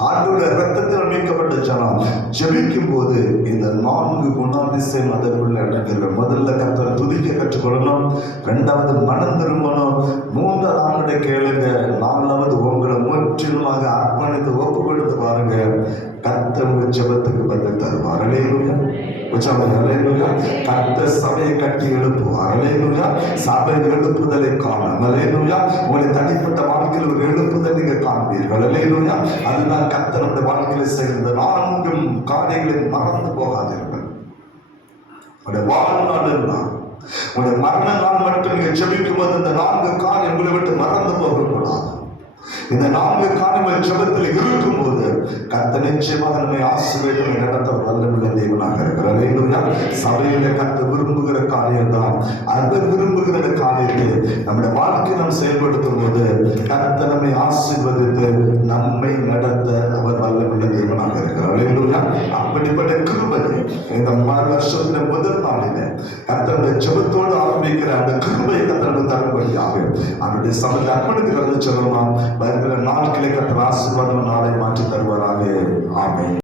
ஆண்டவருடைய ரத்தத்தில் மீட்கப்பட்ட ஜனம் ஜெபிக்கும் போது இந்த 4 குணாதிசயம் அதற்குள்ள அடங்குகிறது. முதல்ல கர்த்தரை துதிக்க கற்றுக்கொள்ளணும். 2வது மனம் திரும்பணும். 3வது ஆண்டவரை கேளுங்க. 4வது உங்களை முற்றிலுமாக அர்ப்பணித்து ஒப்பு கொடுத்து பாருங்க. கர்த்தர் உங்கள் ஜெபத்துக்கு பதில் தருவார். அல்லேலூயா. அல்லேலூயா. கர்த்தர் சபையை கட்டி எழுப்புவார். அல்லேலூயா. சபை எழுப்புதலை காணும். அல்லேலூயா. உங்களை தனிப்பட்ட வாழ்க்கையில் ஒரு எழுப்புதல் நீங்க காண்பீர்கள். அல்லேலூயா. அதுதான் கர்த்தர் நம்முடைய வாழ்க்கையில் செய்த 4 காரியங்களை மறந்து போகாதீர்கள். உங்களுடைய வாழ்நாள் தான், உங்களுடைய மரண நாள் மட்டும் நீங்க ஜெபிக்கும் போது இந்த 4 காரியம் உங்களை விட்டு மறந்து போகக்கூடாது. இந்த 4 காரியங்கள் ஜெபத்தில் இருக்கும் போது கர்த்தர் நிச்சயமாக நம்மை ஆசீர்வதித்து நடத்த வல்லமையுள்ள தேவனாக இருக்கிறார். அல்லேலூயா. சபையில கர்த்தர் விரும்புகிற காரியம் தான். அந்த விரும்புகிற காரியத்தை நம்முடைய வாழ்க்கை நாம் செயல்படுத்தும் போது கர்த்தர் நம்மை ஆசீர்வதித்து நம்மை நடத்த அவர் வல்லமையுள்ள தேவனாக இருக்கிறார். அல்லேலூயா. அப்படிப்பட்ட கிருபை இந்த வருஷத்தின் முதல் நாளில கர்த்தருடைய ஜெபத்தோடு ஆரம்பிக்கிற அந்த கிருபை கர்த்தர் தரும்படியாக அவருடைய சபையை அர்ப்பணித்து சொல்லலாம். வருகிற நாட்களை கர்த்தர் ஆசீர்வாதம் நாளை மாற்றி தருவாராக. ஆமென்.